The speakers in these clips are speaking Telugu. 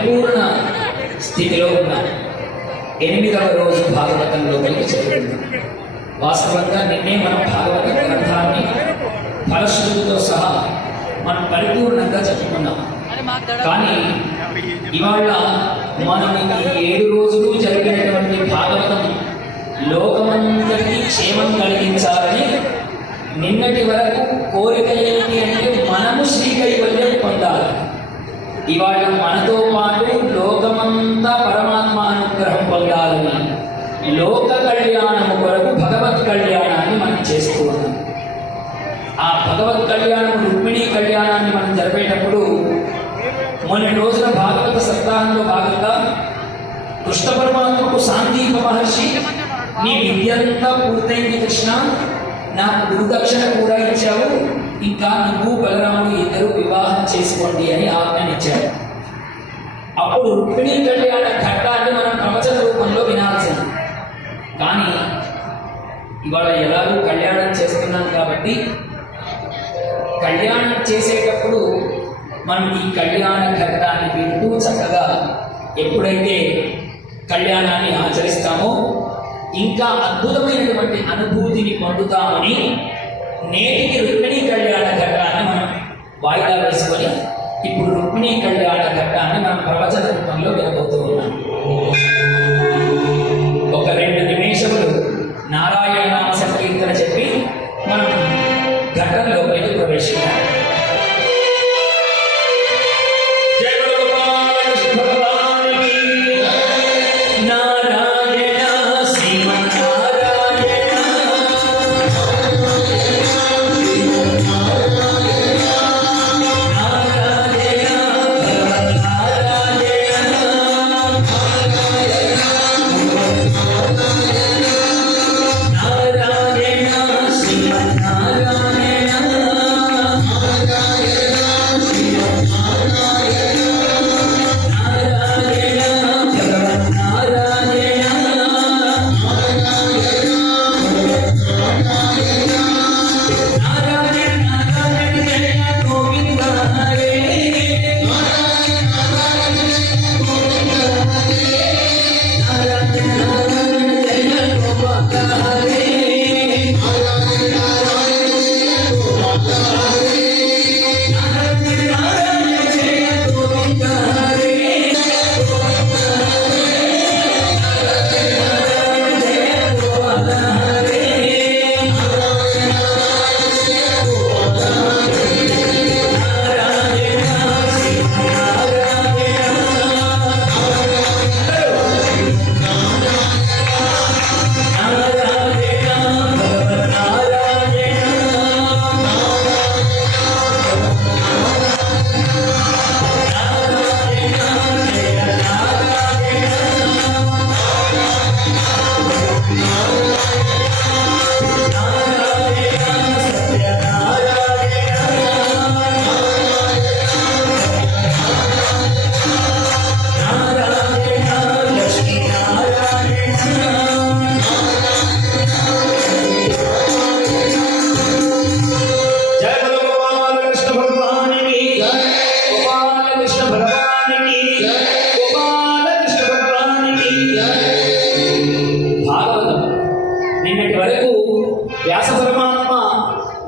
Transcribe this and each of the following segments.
పరిపూర్ణ స్థితిలో ఉన్నాం ఎనిమిదవ రోజు భాగవతంలోకి చేరుకున్నాం వాస్తవంగా నిన్నే మనం భాగవత గ్రంథాన్ని ఫలశ్రుతితో సహా మనం పరిపూర్ణంగా చెప్పుకున్నాం కానీ ఇవాళ మనం ఈ ఏడు రోజులు జరిగినటువంటి భాగవతం లోకమంతటికి క్షేమం కలిగించాలని నిన్నటి వరకు కోరిక ఏంటి అంటే మనము శ్రీ కైవల్యం పొందాలి. ఇవాళ మనతో పాటు లోకమంతా పరమాత్మ అనుగ్రహం పొందాలని లోక కళ్యాణము కొరకు భగవత్ కళ్యాణాన్ని మనం చేసుకోవాలి ఆ భగవత్ కళ్యాణం రుక్మిణీ కళ్యాణాన్ని మనం జరిపేటప్పుడు మొన్నటి రోజున భాగవత సప్తాహంలో భాగంగా కృష్ణ పరమాత్మకు సాందీప మహర్షి నీ విద్యంతా పూర్తయింది కృష్ణ నాకు గురుదక్షిణ కూడా ఇచ్చావు ఇంకా నువ్వు బలరాముడు ఇద్దరు వివాహం చేసుకోండి అని ఆజ్ఞనిచ్చాడు. అప్పుడు రుక్మిణీ కళ్యాణ ఘట్టాన్ని మనం ప్రవచన రూపంలో వినాల్సింది. కానీ ఇవాళ ఎలాగో కళ్యాణం చేస్తున్నాం కాబట్టి కళ్యాణం చేసేటప్పుడు మనం ఈ కళ్యాణ ఘట్టాన్ని వింటూ చక్కగా ఎప్పుడైతే కళ్యాణాన్ని ఆచరిస్తామో ఇంకా అద్భుతమైనటువంటి అనుభూతిని పొందుతామని నేటికి రుక్మిణీ కళ్యాణ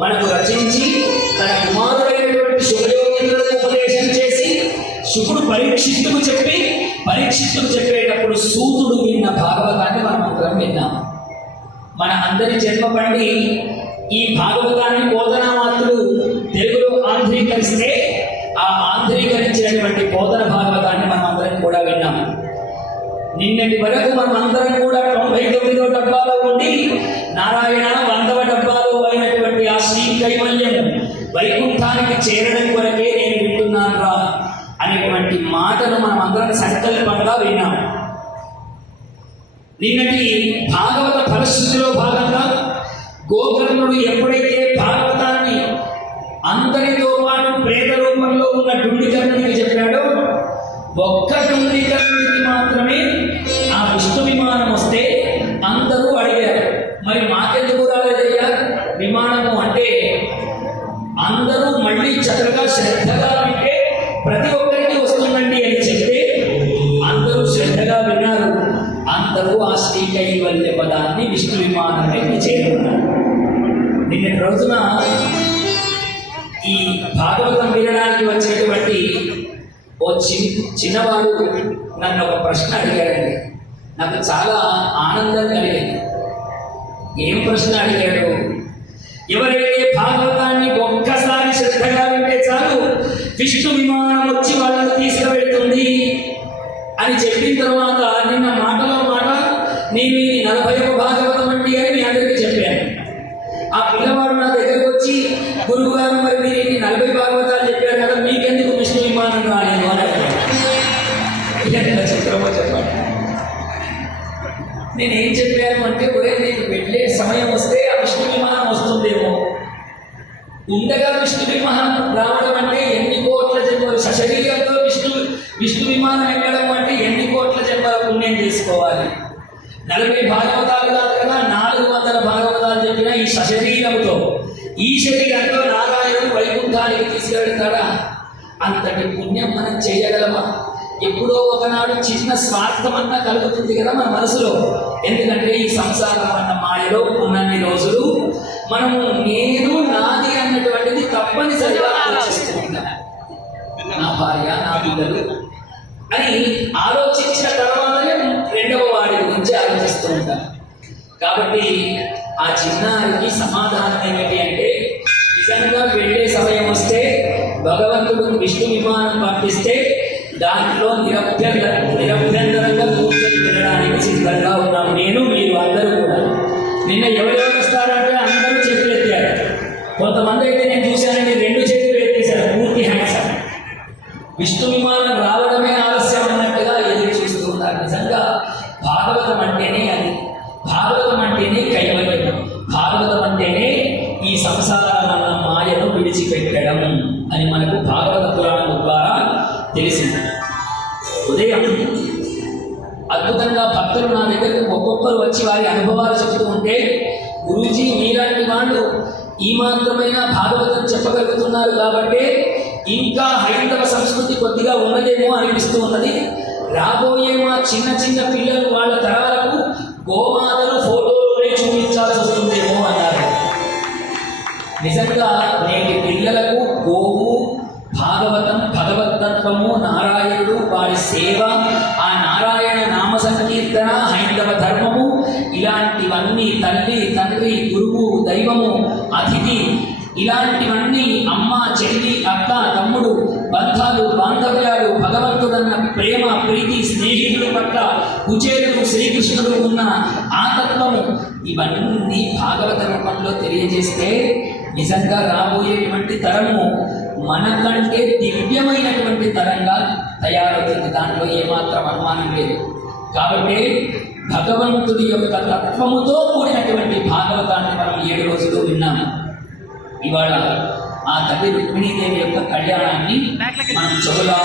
మనకు రచించి తన కుమారుడైనటువంటి శుభయోగేంద్రులకు ఉపదేశం చేసి శుకుడు పరీక్షిత్తుకు చెప్పి పరీక్షిత్తుకు చెప్పేటప్పుడు సూతుడు విన్న భాగవతాన్ని మనం అందరం విన్నాం. మన అందరి జన్మ పండి ఈ భాగవతాన్ని మాత్రులు తెలుగులో ఆంధ్రీకరిస్తే ఆ ఆంధ్రీకరించినటువంటి బోధన భాగవతాన్ని మనం అందరం కూడా విన్నాం. నిన్నటి వరకు మనం అందరం కూడా తొంభై తొమ్మిదో డబ్బాలో ఉండి నారాయణ వందవ డబ్బాలో అయినటువంటి ఆ శ్రీ కైవల్యం వైకుంఠానికి చేరడం కొరకే నేను వింటున్నాను రా అనేటువంటి మాటను మనం అందరం సంకల్పంగా విన్నాం. నిన్నటి భాగవత పరిస్థితిలో భాగంగా గోకర్ణుడు ఎప్పుడైతే భాగవతాన్ని అందరితో పాటు ప్రేత రూపంలో ఉన్న డుండికర్ణుడికి చెప్పాడో ఒక్క ప్రతి ఒక్కరికి వస్తుందండి అని చెప్తే అందరూ శ్రద్ధగా విన్నారు. అందరూ ఆ శ్రీ కైవల్య పదాన్ని విష్ణు విమానం మీద చేరుకున్నారు. నిన్నటి రోజున ఈ భాగవతం వినడానికి వచ్చేటువంటి ఓ చి చిన్నవాడు నన్ను ఒక ప్రశ్న అడిగాడండి. నాకు చాలా ఆనందం కలిగింది. ఏం ప్రశ్న అడిగాడు? ఎవరైతే భాగవతాన్ని ఒక్కసారి శ్రద్ధగా వింటే చాలు విష్ణు విమానం వచ్చి వాళ్ళని తీసుకువెళ్తుంది అని చెప్పిన తర్వాత నిన్న మాటలో మాట నేను ఇది నలభై ఒక భాగవతం అండి అని మీ అందరికీ చెప్పాను. ఆ పిల్లవాడు నా దగ్గరకు వచ్చి గురువు గారు మరి మీరు నలభై భాగవతాలు చెప్పారు కదా మీకెందుకు విష్ణు విమానం రాలేదు? అని అడిగాడు. చిత్రమో నేను ఏం చెప్పాను అంటే ఒరే నేను వెళ్ళే సమయం వస్తే ఆ విష్ణు విమానం వస్తుందేమో. ఉండగా విష్ణు విమానం చేసుకోవాలి నలభై భాగవతాలు కాదు కదా నాలుగు వందల భాగవతాలు చెప్పిన ఈ సశరీరంతో ఈ శరీరంలో నారాయణుడు వైకుంఠానికి తీసుకెళ్తాడా? అంతటి పుణ్యం మనం చేయగలమా? ఎప్పుడో ఒకనాడు చిన్న స్వార్థం అన్న కలుగుతుంది కదా మన మనసులో. ఎందుకంటే ఈ సంసారం అన్న మాయలో ఉన్నన్ని రోజులు మనము నేను నాది అన్నటువంటిది తప్పనిసరిగా ఆలోచిస్తుంది నా భార్య నా బిడ్డలు అని ఆలోచించిన తర్వాతనే గురించి ఆలోచిస్తూ ఉంటారు. కాబట్టి ఆ చిన్నారికి సమాధానం ఏమిటి అంటే నిజంగా వెళ్ళే సమయం వస్తే భగవంతుడు విష్ణు విమానం పంపిస్తే దాంట్లో నిరభ్యంతర నిరభ్యంతరంగా కూర్చొని వెళ్ళడానికి సిద్ధంగా ఉన్నాం నేను మీరు అందరూ కూడా. నిన్న ఎవరు చెప్పగలుగుతున్నారు కాబట్టి ఇంకా హైందవ సంస్కృతి కొద్దిగా ఉన్నదేమో అనిపిస్తూ ఉన్నది. రాబోయే మా చిన్న చిన్న పిల్లలు వాళ్ళ తరాలకు గోమాతలు ఫోటోలోనే చూపించాల్సి వస్తుందేమో అన్నారు. నిజంగా నేటి పిల్లలకు గోవు భాగవతం భగవతత్వము నారాయణుడు వారి సేవ ఆ నారాయణ నామ సంకీర్తన హైందవ ధర్మము ఇలాంటివన్నీ తల్లి తండ్రి గురువు దైవము అతిథి ఇలాంటివన్నీ అమ్మ చెల్లి అక్క తమ్ముడు బంధాలు బాంధవ్యాలు భగవంతుడన్న ప్రేమ ప్రీతి స్నేహితుల పట్ల కుచేరుడు శ్రీకృష్ణుడు ఉన్న ఆ తత్వము ఇవన్నీ భాగవత రూపంలో తెలియజేస్తే నిజంగా రాబోయేటువంటి తరము మనకంటే దివ్యమైనటువంటి తరంగా తయారవుతుంది. దాంట్లో ఏమాత్రం అనుమానం లేదు. కాబట్టి భగవంతుడి యొక్క తత్వముతో కూడినటువంటి భాగవతాన్ని మనం ఏడు రోజులు విన్నాము. ఇవాళ ఆ తల్లి రుక్మిణీదేవి యొక్క కళ్యాణాన్ని మనం చెవులా